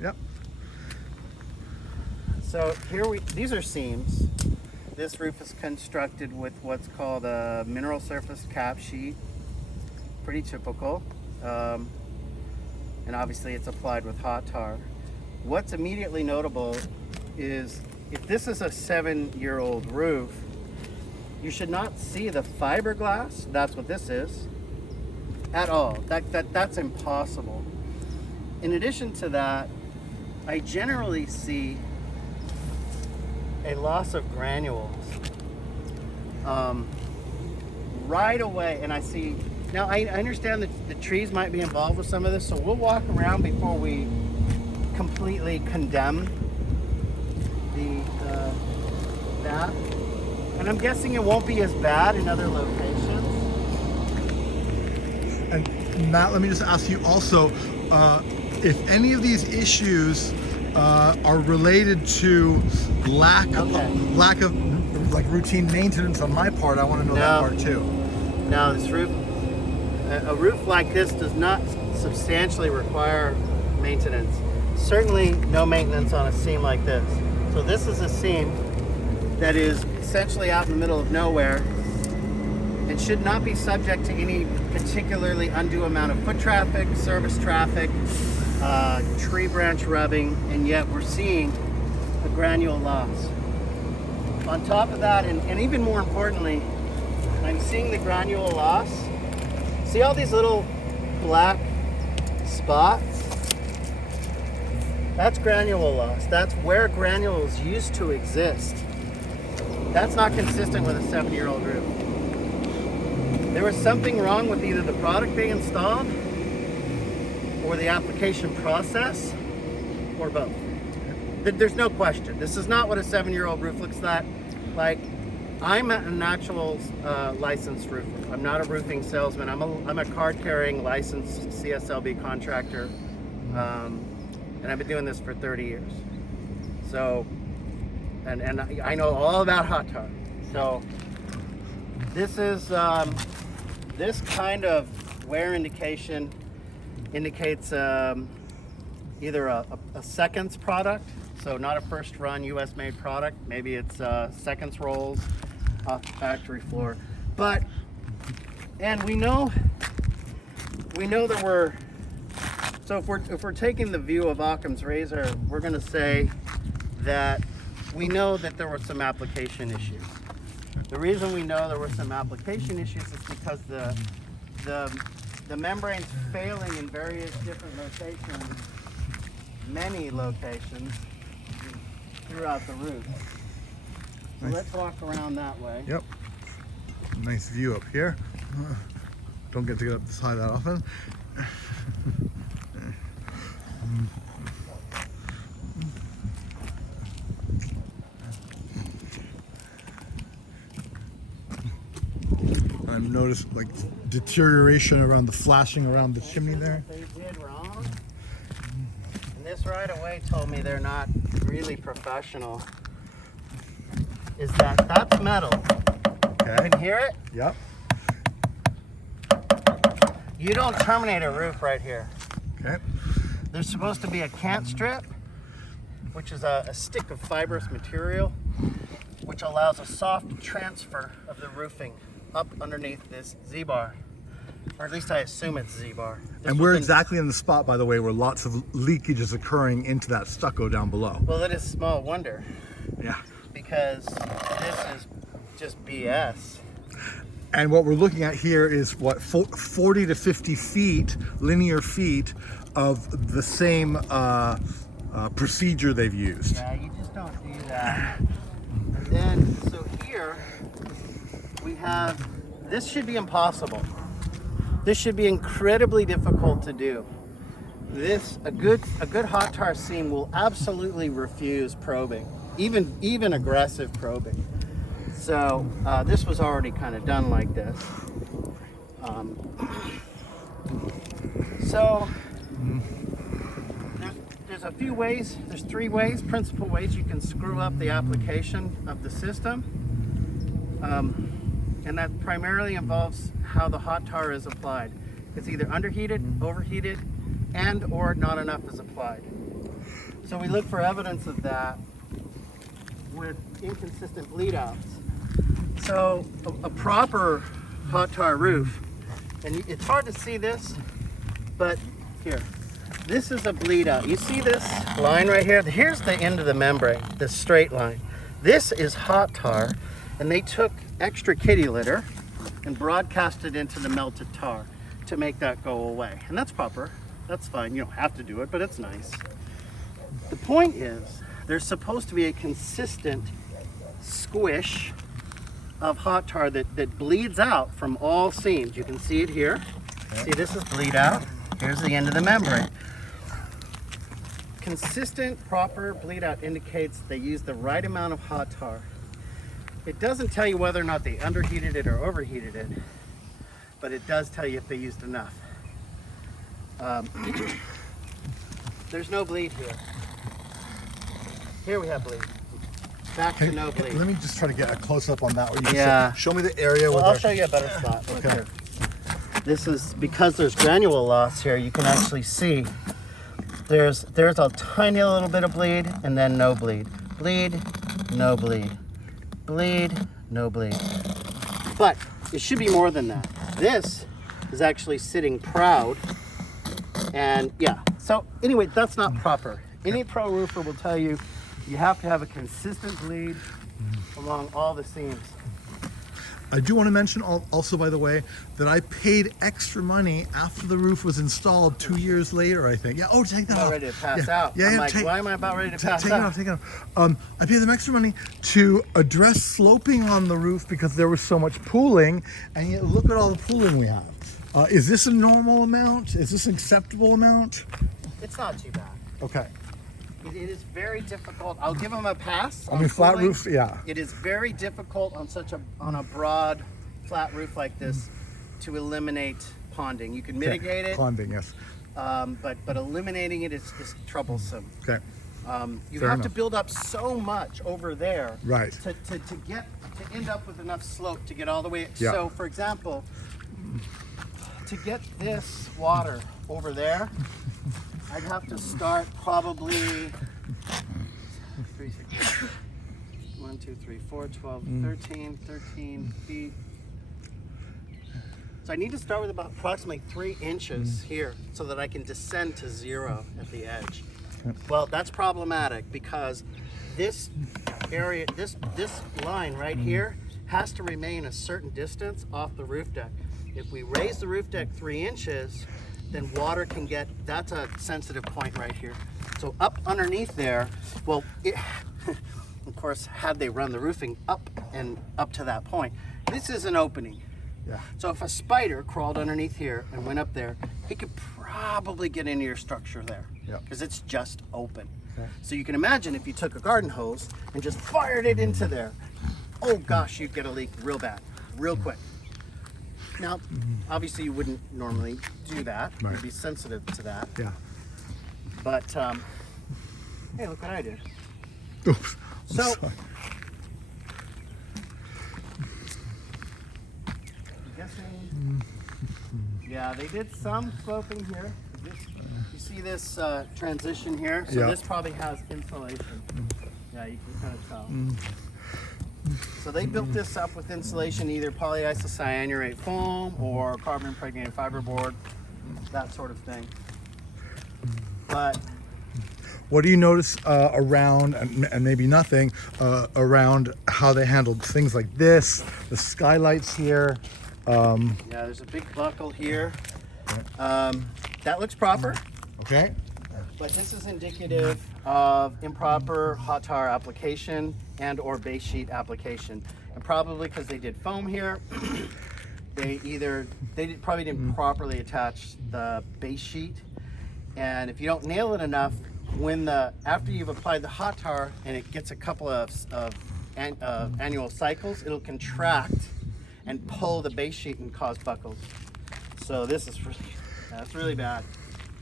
Yep. So these are seams. This roof is constructed with what's called a mineral surface cap sheet. Pretty typical. And obviously it's applied with hot tar. What's immediately notable is if this is a 7-year-old roof, you should not see the fiberglass, that's what this is, at all. That's impossible. In addition to that, I generally see a loss of granules right away, and I see, now I understand that the trees might be involved with some of this, so we'll walk around before we completely condemn that. And I'm guessing it won't be as bad in other locations. And Matt, let me just ask you also, if any of these issues are related to lack of like routine maintenance on my part, I want to know that part too. No, this roof, a roof like this does not substantially require maintenance. Certainly no maintenance on a seam like this. So this is a seam that is essentially out in the middle of nowhere and should not be subject to any particularly undue amount of foot traffic, service traffic, tree branch rubbing, and yet we're seeing a granule loss. On top of that, and even more importantly, I'm seeing the granule loss. See all these little black spots? That's granule loss. That's where granules used to exist. That's not consistent with a 7-year-old roof. There was something wrong with either the product they installed or the application process, or both. There's no question. This is not what a 7-year-old roof looks like. I'm an actual licensed roofer. I'm not a roofing salesman. I'm a card-carrying licensed CSLB contractor, and I've been doing this for 30 years. So, and I know all about hot tar. So, this is this kind of wear indication indicates either a seconds product, so not a first run US made product. Maybe it's seconds rolls off the factory floor. But, and we know that if we're taking the view of Occam's razor, we're going to say that we know that there were some application issues. The reason we know there were some application issues is because the membrane's failing in various different locations, many locations throughout the roof. So let's walk around that way. Yep. Nice view up here. Don't get to get up this high that often. I've noticed like deterioration around the flashing around the chimney there. They did wrong. And this right away told me they're not really professional. Is that's metal. Okay. You can hear it? Yep. You don't terminate a roof right here. Okay. There's supposed to be a cant strip, which is a stick of fibrous material, which allows a soft transfer of the roofing up underneath this Z-bar. Or at least I assume it's Z-bar. And we're exactly in the spot, by the way, where lots of leakage is occurring into that stucco down below. Well, it is small wonder. Yeah. Because this is just BS. And what we're looking at here is what, 40 to 50 feet, linear feet of the same procedure they've used. Yeah, you just don't do that. And then, so here we have, this should be impossible. This should be incredibly difficult to do. A good hot tar seam will absolutely refuse probing, even aggressive probing. So this was already kind of done like this. So there's a few ways, there's 3 ways, principal ways you can screw up the application of the system. And that primarily involves how the hot tar is applied. It's either underheated, overheated, and or not enough is applied. So we look for evidence of that with inconsistent bleed outs. So a proper hot tar roof, and it's hard to see this, but here, this is a bleed out. You see this line right here? Here's the end of the membrane, this straight line. This is hot tar, and they took extra kitty litter and broadcast it into the melted tar to make that go away. And that's proper, that's fine. You don't have to do it, but it's nice. The point is, there's supposed to be a consistent squish of hot tar that bleeds out from all seams. You can see it here. See, this is bleed out. Here's the end of the membrane. Consistent, proper bleed out indicates they use the right amount of hot tar. It doesn't tell you whether or not they underheated it or overheated it, but it does tell you if they used enough. There's no bleed here. Here we have bleed. Back to no bleed. Let me just try to get a close up on that one. Yeah. Show me the area. Well, where I'll show you a better spot. Look here. This is because there's granule loss here. You can actually see there's a tiny little bit of bleed and then no bleed. Bleed, no bleed. Bleed, no bleed. But it should be more than that. This is actually sitting proud, and yeah. So anyway, that's not proper. Any pro roofer will tell you you have to have a consistent bleed along all the seams. I do want to mention also, by the way, that I paid extra money after the roof was installed 2 years later, I think. Yeah, oh, take that I'm off. about ready to pass out. Yeah, I'm yeah, like, why am I about ready to pass take out? it off, take it off. I paid them extra money to address sloping on the roof because there was so much pooling, and yet look at all the pooling we have. Is this a normal amount? Is this an acceptable amount? It's not too bad. Okay. It is very difficult. I'll give them a pass. I mean, flat roof, yeah. It is very difficult on a broad, flat roof like this to eliminate ponding. You can mitigate it, Ponding, yes. but eliminating it is troublesome. Okay. You Fair have to enough. build up so much over there, Right. to end up with enough slope to get all the way. Yeah. So, for example, to get this water over there, I'd have to start probably 1, 2, 3, 4, 12, 13 feet. So I need to start with about approximately 3 inches here so that I can descend to 0 at the edge. Well, that's problematic because this area, this line right here has to remain a certain distance off the roof deck. If we raise the roof deck 3 inches, then water can get, that's a sensitive point right here. So up underneath there, well, of course, had they run the roofing up and up to that point, this is an opening. Yeah. So if a spider crawled underneath here and went up there, it could probably get into your structure there because it's just open. Okay. So you can imagine if you took a garden hose and just fired it into there, oh gosh, you'd get a leak real bad, real quick. Now, obviously you wouldn't normally do that. Right. You'd be sensitive to that. Yeah. But, hey, look what I did. Oops. I'm So, sorry. I'm guessing, yeah, they did some sloping here. You see this transition here? So Yeah. this probably has insulation. Yeah, you can kind of tell. So they built this up with insulation, either polyisocyanurate foam or carbon impregnated fiberboard, that sort of thing. But What do you notice around, and maybe nothing, around how they handled things like this, the skylights here? yeah, there's a big buckle here. That looks proper, Okay. but this is indicative of improper hot tar application and or base sheet application. And probably because they did foam here, probably didn't properly attach the base sheet. And if you don't nail it enough, after you've applied the hot tar and it gets a couple of annual cycles, it'll contract and pull the base sheet and cause buckles. So this is that's really bad.